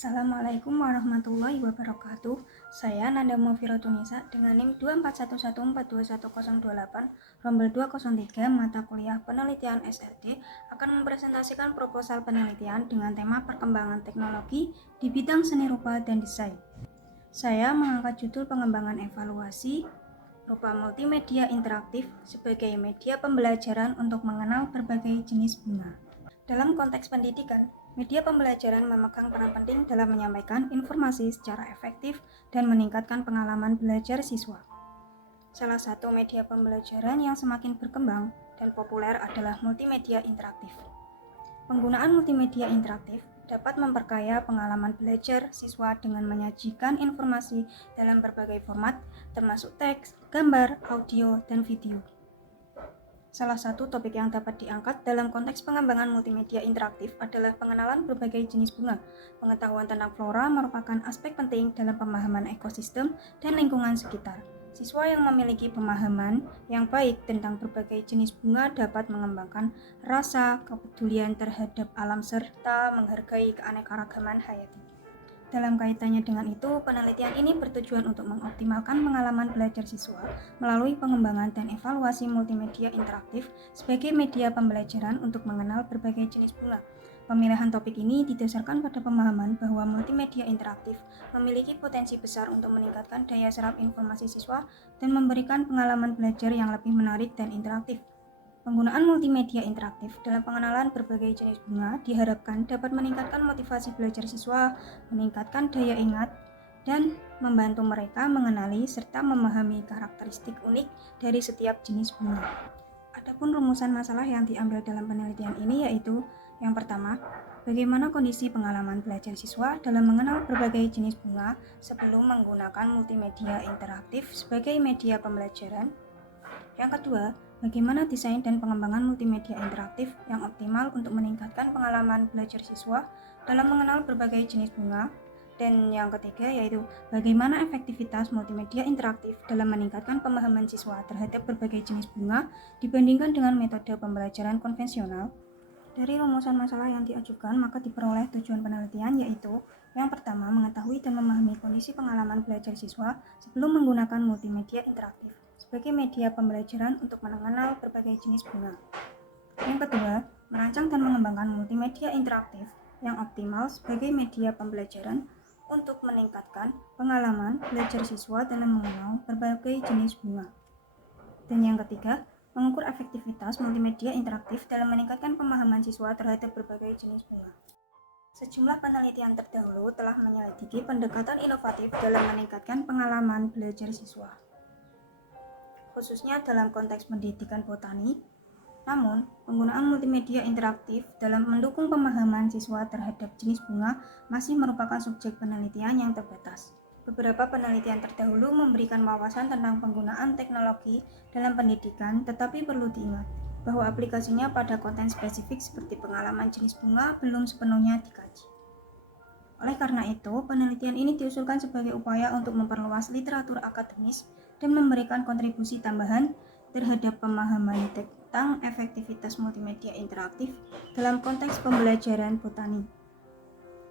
Assalamualaikum warahmatullahi wabarakatuh. Saya Nanda Mufira Tunisa dengan NIM 241142108 Rombel 203 mata kuliah penelitian SLD akan mempresentasikan proposal penelitian dengan tema perkembangan teknologi di bidang seni rupa dan desain. Saya mengangkat judul pengembangan evaluasi rupa multimedia interaktif sebagai media pembelajaran untuk mengenal berbagai jenis bunga. Dalam konteks pendidikan, media pembelajaran memegang peran penting dalam menyampaikan informasi secara efektif dan meningkatkan pengalaman belajar siswa. Salah satu media pembelajaran yang semakin berkembang dan populer adalah multimedia interaktif. Penggunaan multimedia interaktif dapat memperkaya pengalaman belajar siswa dengan menyajikan informasi dalam berbagai format, termasuk teks, gambar, audio, dan video. Salah satu topik yang dapat diangkat dalam konteks pengembangan multimedia interaktif adalah pengenalan berbagai jenis bunga. Pengetahuan tentang flora merupakan aspek penting dalam pemahaman ekosistem dan lingkungan sekitar. Siswa yang memiliki pemahaman yang baik tentang berbagai jenis bunga dapat mengembangkan rasa kepedulian terhadap alam serta menghargai keanekaragaman hayati. Dalam kaitannya dengan itu, penelitian ini bertujuan untuk mengoptimalkan pengalaman belajar siswa melalui pengembangan dan evaluasi multimedia interaktif sebagai media pembelajaran untuk mengenal berbagai jenis bunga. Pemilihan topik ini didasarkan pada pemahaman bahwa multimedia interaktif memiliki potensi besar untuk meningkatkan daya serap informasi siswa dan memberikan pengalaman belajar yang lebih menarik dan interaktif. Penggunaan multimedia interaktif dalam pengenalan berbagai jenis bunga diharapkan dapat meningkatkan motivasi belajar siswa, meningkatkan daya ingat, dan membantu mereka mengenali serta memahami karakteristik unik dari setiap jenis bunga. Adapun rumusan masalah yang diambil dalam penelitian ini yaitu yang pertama, bagaimana kondisi pengalaman belajar siswa dalam mengenal berbagai jenis bunga sebelum menggunakan multimedia interaktif sebagai media pembelajaran. Yang kedua, bagaimana desain dan pengembangan multimedia interaktif yang optimal untuk meningkatkan pengalaman belajar siswa dalam mengenal berbagai jenis bunga. Dan yang ketiga yaitu bagaimana efektivitas multimedia interaktif dalam meningkatkan pemahaman siswa terhadap berbagai jenis bunga dibandingkan dengan metode pembelajaran konvensional. Dari rumusan masalah yang diajukan, maka diperoleh tujuan penelitian yaitu yang pertama, mengetahui dan memahami kondisi pengalaman belajar siswa sebelum menggunakan multimedia interaktif sebagai media pembelajaran untuk mengenal berbagai jenis bunga. Yang kedua, merancang dan mengembangkan multimedia interaktif yang optimal sebagai media pembelajaran untuk meningkatkan pengalaman belajar siswa dalam mengenal berbagai jenis bunga. Dan yang ketiga, mengukur efektivitas multimedia interaktif dalam meningkatkan pemahaman siswa terhadap berbagai jenis bunga. Sejumlah penelitian terdahulu telah menyelidiki pendekatan inovatif dalam meningkatkan pengalaman belajar siswa, khususnya dalam konteks pendidikan botani. Namun, penggunaan multimedia interaktif dalam mendukung pemahaman siswa terhadap jenis bunga masih merupakan subjek penelitian yang terbatas. Beberapa penelitian terdahulu memberikan wawasan tentang penggunaan teknologi dalam pendidikan, tetapi perlu diingat bahwa aplikasinya pada konten spesifik seperti pengalaman jenis bunga belum sepenuhnya dikaji. Oleh karena itu, penelitian ini diusulkan sebagai upaya untuk memperluas literatur akademis dan memberikan kontribusi tambahan terhadap pemahaman tentang efektivitas multimedia interaktif dalam konteks pembelajaran botani.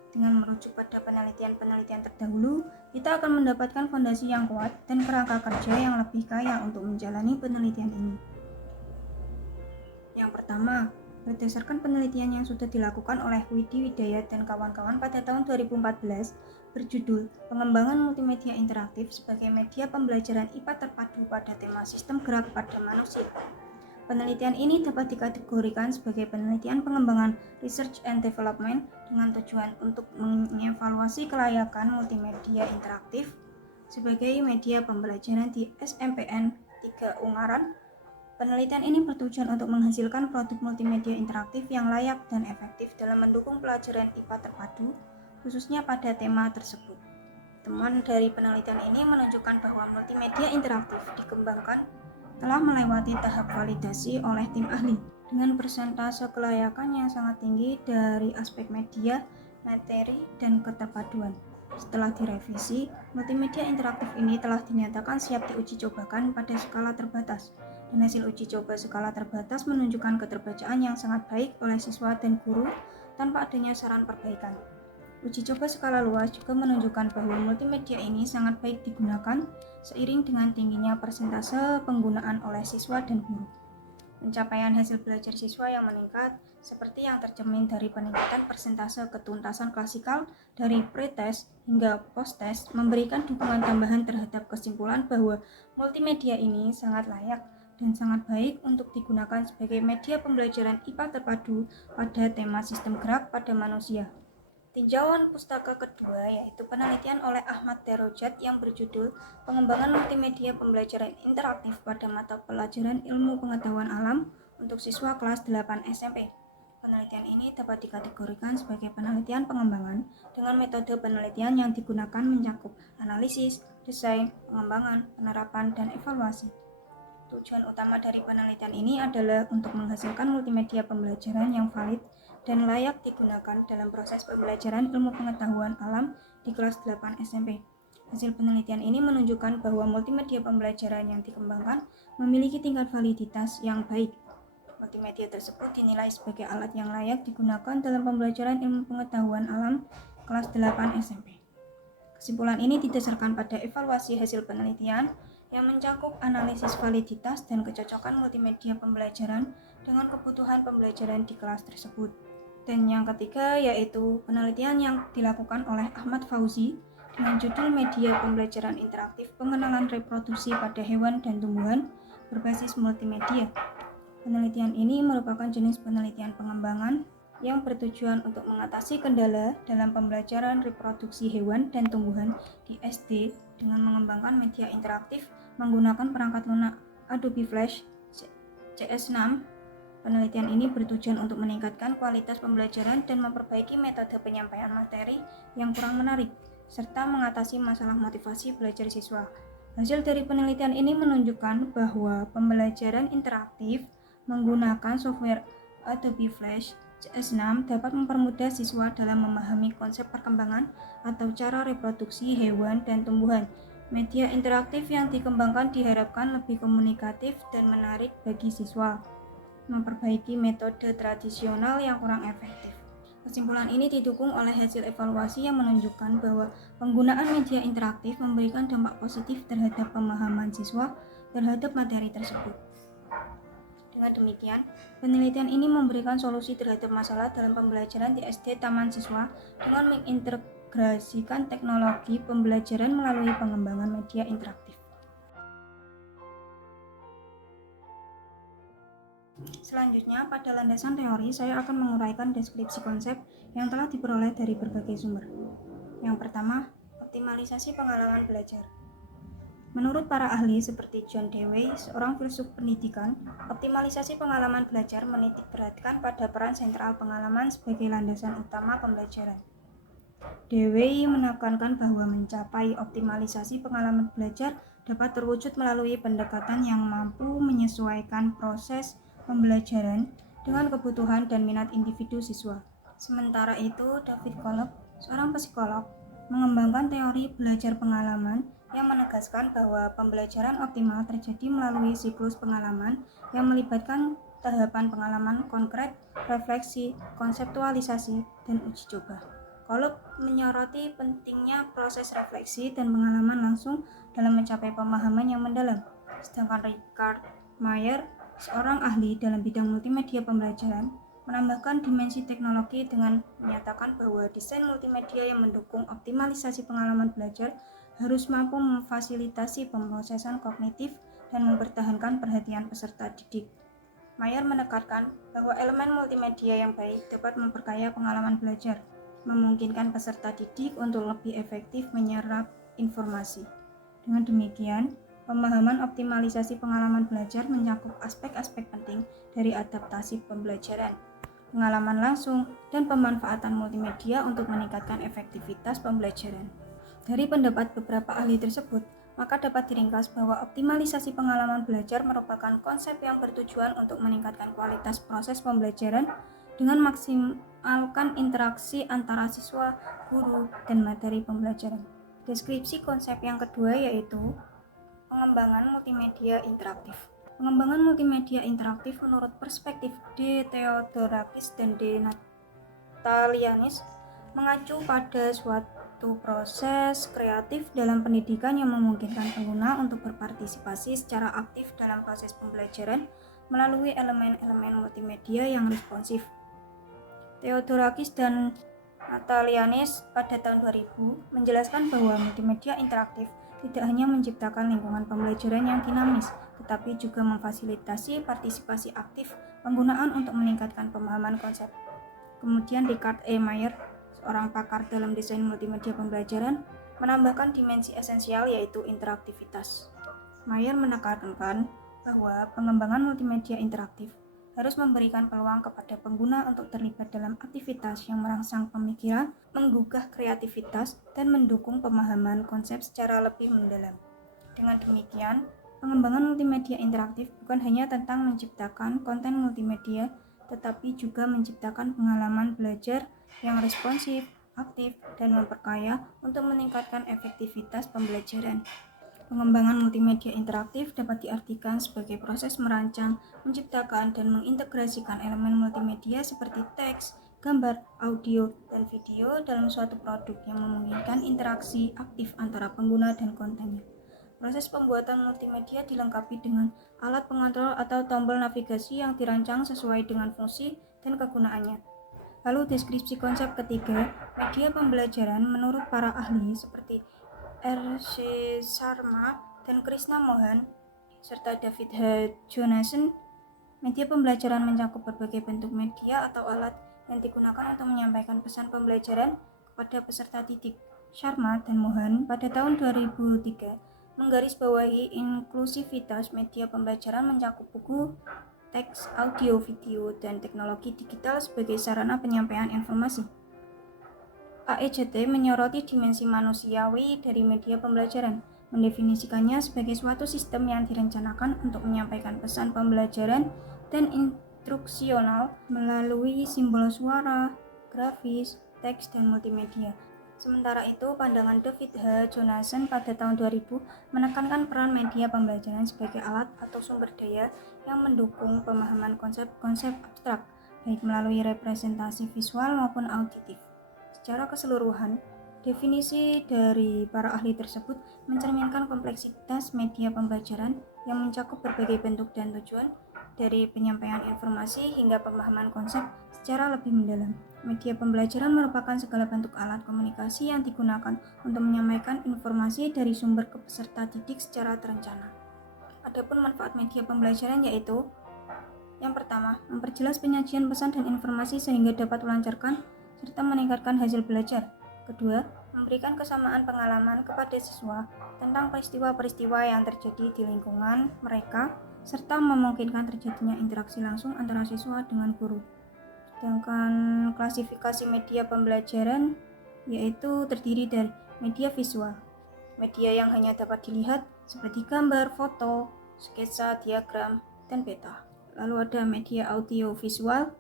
Dengan merujuk pada penelitian-penelitian terdahulu, kita akan mendapatkan fondasi yang kuat dan kerangka kerja yang lebih kaya untuk menjalani penelitian ini. Yang pertama, berdasarkan penelitian yang sudah dilakukan oleh Widi Widayat dan kawan-kawan pada tahun 2014 berjudul Pengembangan Multimedia Interaktif sebagai Media Pembelajaran IPA Terpadu pada Tema Sistem Gerak pada Manusia. Penelitian ini dapat dikategorikan sebagai penelitian pengembangan Research and Development dengan tujuan untuk mengevaluasi kelayakan multimedia interaktif sebagai media pembelajaran di SMPN 3 Ungaran. Penelitian ini bertujuan untuk menghasilkan produk multimedia interaktif yang layak dan efektif dalam mendukung pelajaran IPA terpadu, khususnya pada tema tersebut. Temuan dari penelitian ini menunjukkan bahwa multimedia interaktif dikembangkan telah melewati tahap validasi oleh tim ahli dengan persentase kelayakan yang sangat tinggi dari aspek media, materi, dan keterpaduan. Setelah direvisi, multimedia interaktif ini telah dinyatakan siap diuji cobakan pada skala terbatas, dan hasil uji coba skala terbatas menunjukkan keterbacaan yang sangat baik oleh siswa dan guru tanpa adanya saran perbaikan. Uji coba skala luas juga menunjukkan bahwa multimedia ini sangat baik digunakan seiring dengan tingginya persentase penggunaan oleh siswa dan guru. Pencapaian hasil belajar siswa yang meningkat, seperti yang tercermin dari peningkatan persentase ketuntasan klasikal dari pre-test hingga post-test, memberikan dukungan tambahan terhadap kesimpulan bahwa multimedia ini sangat layak dan sangat baik untuk digunakan sebagai media pembelajaran IPA terpadu pada tema sistem gerak pada manusia. Tinjauan pustaka kedua yaitu penelitian oleh Ahmad Darojat yang berjudul Pengembangan Multimedia Pembelajaran Interaktif pada Mata Pelajaran Ilmu Pengetahuan Alam untuk siswa kelas 8 SMP. Penelitian ini dapat dikategorikan sebagai penelitian pengembangan dengan metode penelitian yang digunakan mencakup analisis, desain, pengembangan, penerapan, dan evaluasi. Tujuan utama dari penelitian ini adalah untuk menghasilkan multimedia pembelajaran yang valid dan layak digunakan dalam proses pembelajaran ilmu pengetahuan alam di kelas 8 SMP. Hasil penelitian ini menunjukkan bahwa multimedia pembelajaran yang dikembangkan memiliki tingkat validitas yang baik. Multimedia tersebut dinilai sebagai alat yang layak digunakan dalam pembelajaran ilmu pengetahuan alam kelas 8 SMP. Kesimpulan ini didasarkan pada evaluasi hasil penelitian yang mencakup analisis validitas dan kecocokan multimedia pembelajaran dengan kebutuhan pembelajaran di kelas tersebut. Dan yang ketiga yaitu penelitian yang dilakukan oleh Ahmad Fauzi dengan judul Media Pembelajaran Interaktif Pengenalan Reproduksi pada Hewan dan Tumbuhan berbasis multimedia. Penelitian ini merupakan jenis penelitian pengembangan yang bertujuan untuk mengatasi kendala dalam pembelajaran reproduksi hewan dan tumbuhan di SD dengan mengembangkan media interaktif menggunakan perangkat lunak Adobe Flash CS6. Penelitian ini bertujuan untuk meningkatkan kualitas pembelajaran dan memperbaiki metode penyampaian materi yang kurang menarik, serta mengatasi masalah motivasi belajar siswa. Hasil dari penelitian ini menunjukkan bahwa pembelajaran interaktif menggunakan software Adobe Flash CS6 dapat mempermudah siswa dalam memahami konsep perkembangan atau cara reproduksi hewan dan tumbuhan. Media interaktif yang dikembangkan diharapkan lebih komunikatif dan menarik bagi siswa, memperbaiki metode tradisional yang kurang efektif. Kesimpulan ini didukung oleh hasil evaluasi yang menunjukkan bahwa penggunaan media interaktif memberikan dampak positif terhadap pemahaman siswa terhadap materi tersebut. Dengan demikian, penelitian ini memberikan solusi terhadap masalah dalam pembelajaran di SD Taman Siswa dengan mengintegrasikan teknologi pembelajaran melalui pengembangan media interaktif. Selanjutnya, pada landasan teori, saya akan menguraikan deskripsi konsep yang telah diperoleh dari berbagai sumber. Yang pertama, optimalisasi pengalaman belajar. Menurut para ahli seperti John Dewey, seorang filsuf pendidikan, optimalisasi pengalaman belajar menitik beratkan pada peran sentral pengalaman sebagai landasan utama pembelajaran. Dewey menekankan bahwa mencapai optimalisasi pengalaman belajar dapat terwujud melalui pendekatan yang mampu menyesuaikan proses pembelajaran dengan kebutuhan dan minat individu siswa. Sementara itu, David Kolb, seorang psikolog, mengembangkan teori belajar pengalaman yang menegaskan bahwa pembelajaran optimal terjadi melalui siklus pengalaman yang melibatkan tahapan pengalaman konkret, refleksi, konseptualisasi, dan uji coba. Kolb menyoroti pentingnya proses refleksi dan pengalaman langsung dalam mencapai pemahaman yang mendalam. Sedangkan Richard Mayer, seorang ahli dalam bidang multimedia pembelajaran, menambahkan dimensi teknologi dengan menyatakan bahwa desain multimedia yang mendukung optimalisasi pengalaman belajar harus mampu memfasilitasi pemrosesan kognitif dan mempertahankan perhatian peserta didik. Mayer menekankan bahwa elemen multimedia yang baik dapat memperkaya pengalaman belajar, memungkinkan peserta didik untuk lebih efektif menyerap informasi. Dengan demikian, pemahaman optimalisasi pengalaman belajar mencakup aspek-aspek penting dari adaptasi pembelajaran, pengalaman langsung, dan pemanfaatan multimedia untuk meningkatkan efektivitas pembelajaran. Dari pendapat beberapa ahli tersebut, maka dapat diringkas bahwa optimalisasi pengalaman belajar merupakan konsep yang bertujuan untuk meningkatkan kualitas proses pembelajaran dengan maksimalkan interaksi antara siswa, guru, dan materi pembelajaran. Deskripsi konsep yang kedua yaitu pengembangan multimedia interaktif. Pengembangan multimedia interaktif menurut perspektif D. Theodorakis dan D. Natalianis mengacu pada suatu proses kreatif dalam pendidikan yang memungkinkan pengguna untuk berpartisipasi secara aktif dalam proses pembelajaran melalui elemen-elemen multimedia yang responsif. Theodorakis dan Natalianis pada tahun 2000 menjelaskan bahwa multimedia interaktif tidak hanya menciptakan lingkungan pembelajaran yang dinamis, tetapi juga memfasilitasi partisipasi aktif penggunaan untuk meningkatkan pemahaman konsep. Kemudian Richard E. Mayer, seorang pakar dalam desain multimedia pembelajaran, menambahkan dimensi esensial yaitu interaktivitas. Mayer menekankan bahwa pengembangan multimedia interaktif harus memberikan peluang kepada pengguna untuk terlibat dalam aktivitas yang merangsang pemikiran, menggugah kreativitas, dan mendukung pemahaman konsep secara lebih mendalam. Dengan demikian, pengembangan multimedia interaktif bukan hanya tentang menciptakan konten multimedia, tetapi juga menciptakan pengalaman belajar yang responsif, aktif, dan memperkaya untuk meningkatkan efektivitas pembelajaran. Pengembangan multimedia interaktif dapat diartikan sebagai proses merancang, menciptakan, dan mengintegrasikan elemen multimedia seperti teks, gambar, audio, dan video dalam suatu produk yang memungkinkan interaksi aktif antara pengguna dan kontennya. Proses pembuatan multimedia dilengkapi dengan alat pengontrol atau tombol navigasi yang dirancang sesuai dengan fungsi dan kegunaannya. Lalu deskripsi konsep ketiga, media pembelajaran menurut para ahli seperti R.C. Sharma dan Krishna Mohan, serta David H. Jonassen, media pembelajaran mencakup berbagai bentuk media atau alat yang digunakan untuk menyampaikan pesan pembelajaran kepada peserta didik. Sharma dan Mohan pada tahun 2003 menggarisbawahi inklusivitas media pembelajaran mencakup buku, teks, audio, video, dan teknologi digital sebagai sarana penyampaian informasi. AEJT menyoroti dimensi manusiawi dari media pembelajaran, mendefinisikannya sebagai suatu sistem yang direncanakan untuk menyampaikan pesan pembelajaran dan instruksional melalui simbol suara, grafis, teks, dan multimedia. Sementara itu, pandangan David H. Jonassen pada tahun 2000 menekankan peran media pembelajaran sebagai alat atau sumber daya yang mendukung pemahaman konsep-konsep abstrak, baik melalui representasi visual maupun auditif. Secara keseluruhan, definisi dari para ahli tersebut mencerminkan kompleksitas media pembelajaran yang mencakup berbagai bentuk dan tujuan, dari penyampaian informasi hingga pemahaman konsep secara lebih mendalam. Media pembelajaran merupakan segala bentuk alat komunikasi yang digunakan untuk menyampaikan informasi dari sumber ke peserta didik secara terencana. Adapun manfaat media pembelajaran yaitu: yang pertama, memperjelas penyajian pesan dan informasi sehingga dapat melancarkan serta meningkatkan hasil belajar. Kedua, memberikan kesamaan pengalaman kepada siswa tentang peristiwa-peristiwa yang terjadi di lingkungan mereka, serta memungkinkan terjadinya interaksi langsung antara siswa dengan guru. Sedangkan klasifikasi media pembelajaran yaitu terdiri dari media visual, media yang hanya dapat dilihat seperti gambar, foto, sketsa, diagram, dan peta. Lalu ada media audio visual,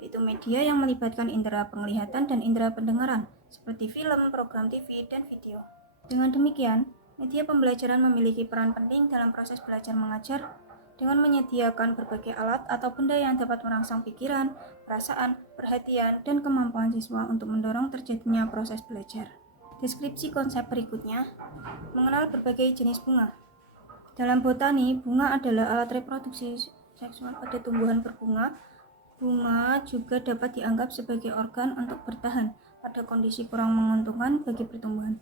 yaitu media yang melibatkan indera penglihatan dan indera pendengaran, seperti film, program TV, dan video. Dengan demikian, media pembelajaran memiliki peran penting dalam proses belajar mengajar dengan menyediakan berbagai alat atau benda yang dapat merangsang pikiran, perasaan, perhatian, dan kemampuan siswa untuk mendorong terjadinya proses belajar. Deskripsi konsep berikutnya, mengenal berbagai jenis bunga. Dalam botani, bunga adalah alat reproduksi seksual pada tumbuhan berbunga. Bunga juga dapat dianggap sebagai organ untuk bertahan pada kondisi kurang menguntungkan bagi pertumbuhan.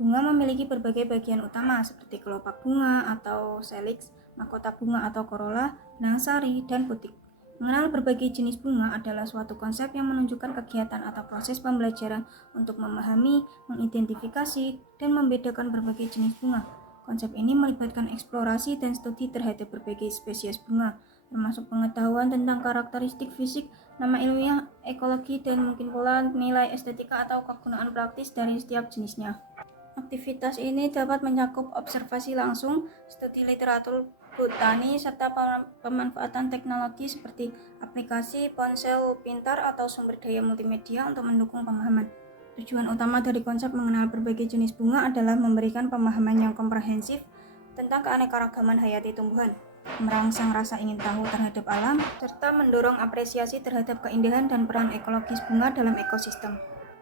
Bunga memiliki berbagai bagian utama seperti kelopak bunga atau calyx, mahkota bunga atau corolla, benang sari, dan putik. Mengenal berbagai jenis bunga adalah suatu konsep yang menunjukkan kegiatan atau proses pembelajaran untuk memahami, mengidentifikasi, dan membedakan berbagai jenis bunga. Konsep ini melibatkan eksplorasi dan studi terhadap berbagai spesies bunga, termasuk pengetahuan tentang karakteristik fisik, nama ilmiah, ekologi, dan mungkin pula nilai estetika atau kegunaan praktis dari setiap jenisnya. Aktivitas ini dapat mencakup observasi langsung, studi literatur botani, serta pemanfaatan teknologi seperti aplikasi ponsel pintar atau sumber daya multimedia untuk mendukung pemahaman. Tujuan utama dari konsep mengenal berbagai jenis bunga adalah memberikan pemahaman yang komprehensif tentang keanekaragaman hayati tumbuhan, merangsang rasa ingin tahu terhadap alam, serta mendorong apresiasi terhadap keindahan dan peran ekologis bunga dalam ekosistem.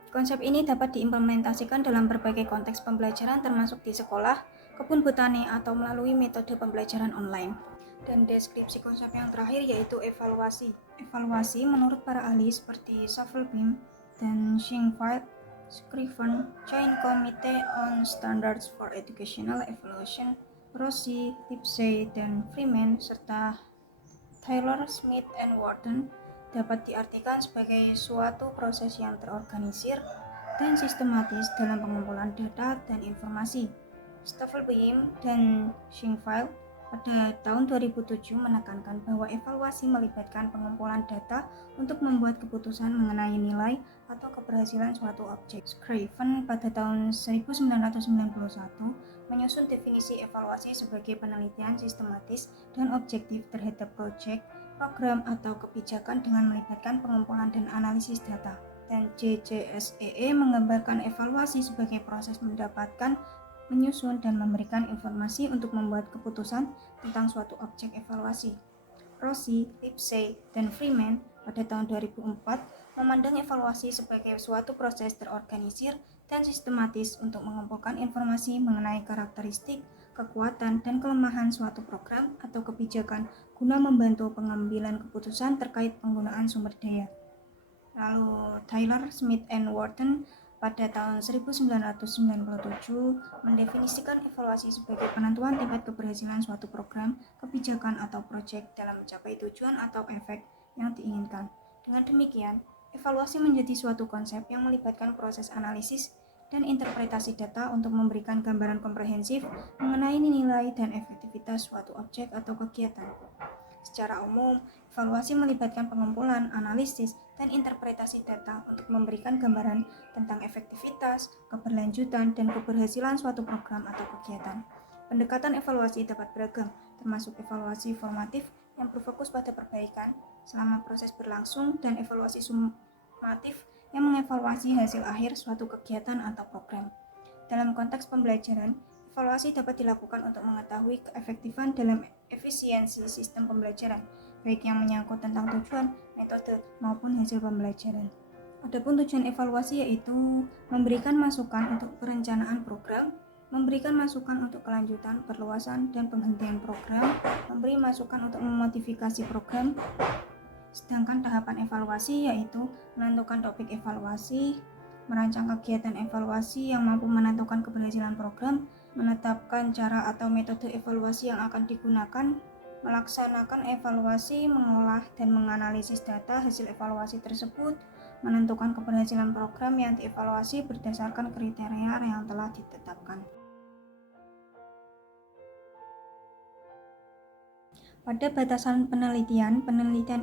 Konsep ini dapat diimplementasikan dalam berbagai konteks pembelajaran termasuk di sekolah, kebun botani, atau melalui metode pembelajaran online. Dan deskripsi konsep yang terakhir yaitu evaluasi. Evaluasi menurut para ahli seperti Savelbeam dan Schingfield, Scriven, Joint Committee on Standards for Educational Evaluation, Rossi, Lipsey, dan Freeman, serta Taylor, Smith, and Wharton dapat diartikan sebagai suatu proses yang terorganisir dan sistematis dalam pengumpulan data dan informasi. Stavelbeam dan Schingfield pada tahun 2007 menekankan bahwa evaluasi melibatkan pengumpulan data untuk membuat keputusan mengenai nilai atau keberhasilan suatu objek. Scriven pada tahun 1991 menyusun definisi evaluasi sebagai penelitian sistematis dan objektif terhadap proyek, program, atau kebijakan dengan melibatkan pengumpulan dan analisis data. Dan JJSEE menggambarkan evaluasi sebagai proses mendapatkan, menyusun, dan memberikan informasi untuk membuat keputusan tentang suatu objek evaluasi. Rossi, Lipsey, dan Freeman pada tahun 2004 memandang evaluasi sebagai suatu proses terorganisir dan sistematis untuk mengumpulkan informasi mengenai karakteristik, kekuatan, dan kelemahan suatu program atau kebijakan guna membantu pengambilan keputusan terkait penggunaan sumber daya. Lalu Taylor, Smith, and Wharton pada tahun 1997 mendefinisikan evaluasi sebagai penentuan tingkat keberhasilan suatu program, kebijakan, atau proyek dalam mencapai tujuan atau efek yang diinginkan. Dengan demikian, evaluasi menjadi suatu konsep yang melibatkan proses analisis dan interpretasi data untuk memberikan gambaran komprehensif mengenai nilai dan efektivitas suatu objek atau kegiatan. Secara umum, evaluasi melibatkan pengumpulan, analisis, dan interpretasi data untuk memberikan gambaran tentang efektivitas, keberlanjutan, dan keberhasilan suatu program atau kegiatan. Pendekatan evaluasi dapat beragam, termasuk evaluasi formatif yang berfokus pada perbaikan selama proses berlangsung dan evaluasi sumatif yang mengevaluasi hasil akhir suatu kegiatan atau program. Dalam konteks pembelajaran, evaluasi dapat dilakukan untuk mengetahui keefektifan dalam efisiensi sistem pembelajaran, baik yang menyangkut tentang tujuan, metode, maupun hasil pembelajaran. Adapun tujuan evaluasi yaitu memberikan masukan untuk perencanaan program, memberikan masukan untuk kelanjutan, perluasan, dan penghentian program, memberi masukan untuk memodifikasi program. Sedangkan tahapan evaluasi yaitu menentukan topik evaluasi, merancang kegiatan evaluasi yang mampu menentukan keberhasilan program, menetapkan cara atau metode evaluasi yang akan digunakan, melaksanakan evaluasi, mengolah dan menganalisis data hasil evaluasi tersebut, menentukan keberhasilan program yang dievaluasi berdasarkan kriteria yang telah ditetapkan. Pada batasan penelitian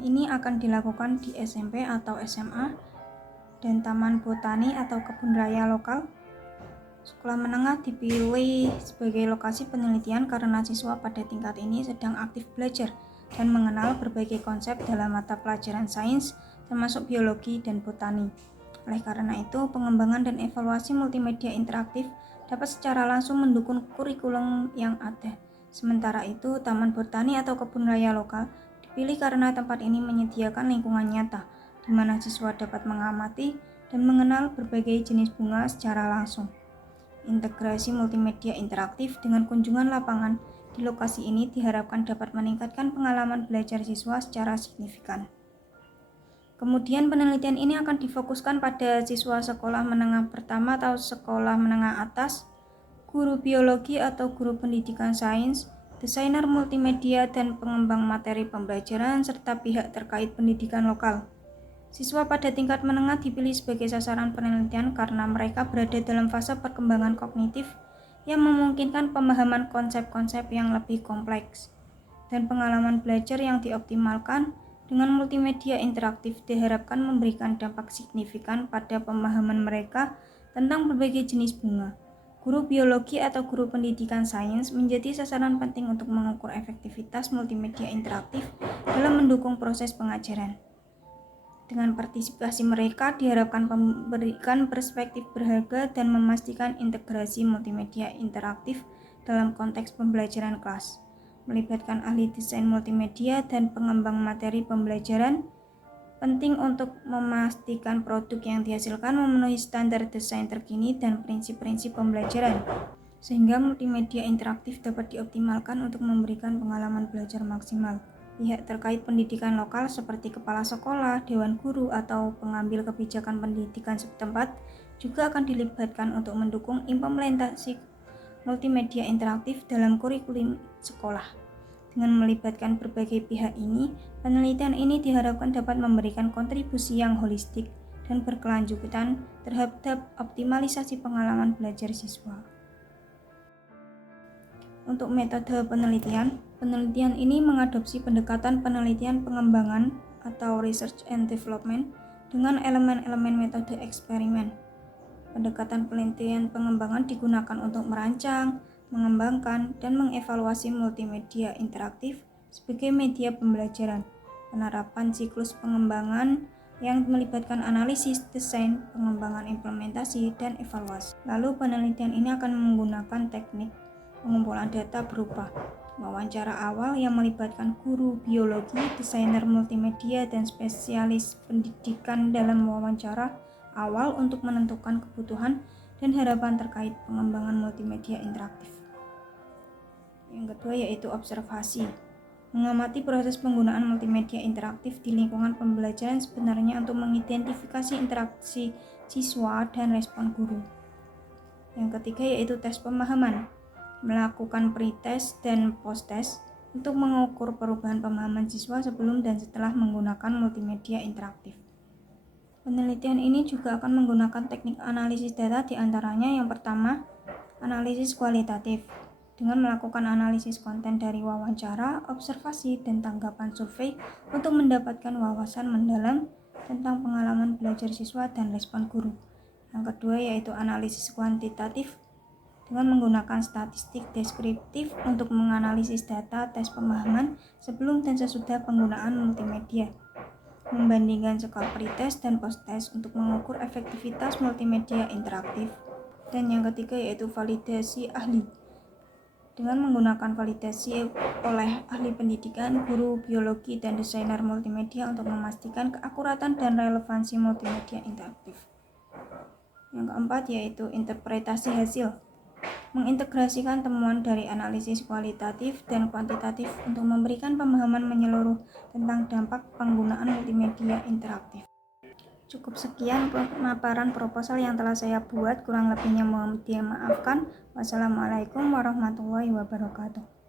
ini akan dilakukan di SMP atau SMA dan taman botani atau kebun raya lokal. Sekolah menengah dipilih sebagai lokasi penelitian karena siswa pada tingkat ini sedang aktif belajar dan mengenal berbagai konsep dalam mata pelajaran sains, termasuk biologi dan botani. Oleh karena itu, pengembangan dan evaluasi multimedia interaktif dapat secara langsung mendukung kurikulum yang ada. Sementara itu, taman botani atau kebun raya lokal dipilih karena tempat ini menyediakan lingkungan nyata, di mana siswa dapat mengamati dan mengenal berbagai jenis bunga secara langsung. Integrasi multimedia interaktif dengan kunjungan lapangan di lokasi ini diharapkan dapat meningkatkan pengalaman belajar siswa secara signifikan. Kemudian penelitian ini akan difokuskan pada siswa sekolah menengah pertama atau sekolah menengah atas, guru biologi atau guru pendidikan sains, desainer multimedia dan pengembang materi pembelajaran, serta pihak terkait pendidikan lokal. Siswa pada tingkat menengah dipilih sebagai sasaran penelitian karena mereka berada dalam fase perkembangan kognitif yang memungkinkan pemahaman konsep-konsep yang lebih kompleks. Dan pengalaman belajar yang dioptimalkan dengan multimedia interaktif diharapkan memberikan dampak signifikan pada pemahaman mereka tentang berbagai jenis bunga. Guru biologi atau guru pendidikan sains menjadi sasaran penting untuk mengukur efektivitas multimedia interaktif dalam mendukung proses pengajaran. Dengan partisipasi mereka diharapkan memberikan perspektif berharga dan memastikan integrasi multimedia interaktif dalam konteks pembelajaran kelas, melibatkan ahli desain multimedia dan pengembang materi pembelajaran, Penting untuk memastikan produk yang dihasilkan memenuhi standar desain terkini dan prinsip-prinsip pembelajaran, sehingga multimedia interaktif dapat dioptimalkan untuk memberikan pengalaman belajar maksimal. Pihak terkait pendidikan lokal seperti kepala sekolah, dewan guru, atau pengambil kebijakan pendidikan setempat juga akan dilibatkan untuk mendukung implementasi multimedia interaktif dalam kurikulum sekolah. Dengan melibatkan berbagai pihak ini, penelitian ini diharapkan dapat memberikan kontribusi yang holistik dan berkelanjutan terhadap optimalisasi pengalaman belajar siswa. Untuk metode penelitian ini mengadopsi pendekatan penelitian pengembangan atau research and development dengan elemen-elemen metode eksperimen. Pendekatan penelitian pengembangan digunakan untuk merancang, mengembangkan, dan mengevaluasi multimedia interaktif sebagai media pembelajaran. Penerapan siklus pengembangan yang melibatkan analisis, desain, pengembangan implementasi, dan evaluasi. Lalu penelitian ini akan menggunakan teknik pengumpulan data berupa wawancara awal yang melibatkan guru biologi, desainer multimedia, dan spesialis pendidikan dalam wawancara awal untuk menentukan kebutuhan dan harapan terkait pengembangan multimedia interaktif. Yang kedua yaitu observasi. Mengamati proses penggunaan multimedia interaktif di lingkungan pembelajaran sebenarnya untuk mengidentifikasi interaksi siswa dan respon guru. Yang ketiga yaitu tes pemahaman. Melakukan pre-test dan post-test untuk mengukur perubahan pemahaman siswa sebelum dan setelah menggunakan multimedia interaktif. Penelitian ini juga akan menggunakan teknik analisis data, di antaranya yang pertama, analisis kualitatif. Dengan melakukan analisis konten dari wawancara, observasi, dan tanggapan survei untuk mendapatkan wawasan mendalam tentang pengalaman belajar siswa dan respon guru. Yang kedua yaitu analisis kuantitatif, dengan menggunakan statistik deskriptif untuk menganalisis data tes pemahaman sebelum dan sesudah penggunaan multimedia. Membandingkan skor pre-test dan post-test untuk mengukur efektivitas multimedia interaktif. Dan yang ketiga yaitu validasi ahli. Dengan menggunakan validasi oleh ahli pendidikan, guru biologi, dan desainer multimedia untuk memastikan keakuratan dan relevansi multimedia interaktif. Yang keempat yaitu interpretasi hasil. Mengintegrasikan temuan dari analisis kualitatif dan kuantitatif untuk memberikan pemahaman menyeluruh tentang dampak penggunaan multimedia interaktif. Cukup sekian pemaparan proposal yang telah saya buat, kurang lebihnya mohon dimaafkan. Wassalamualaikum warahmatullahi wabarakatuh.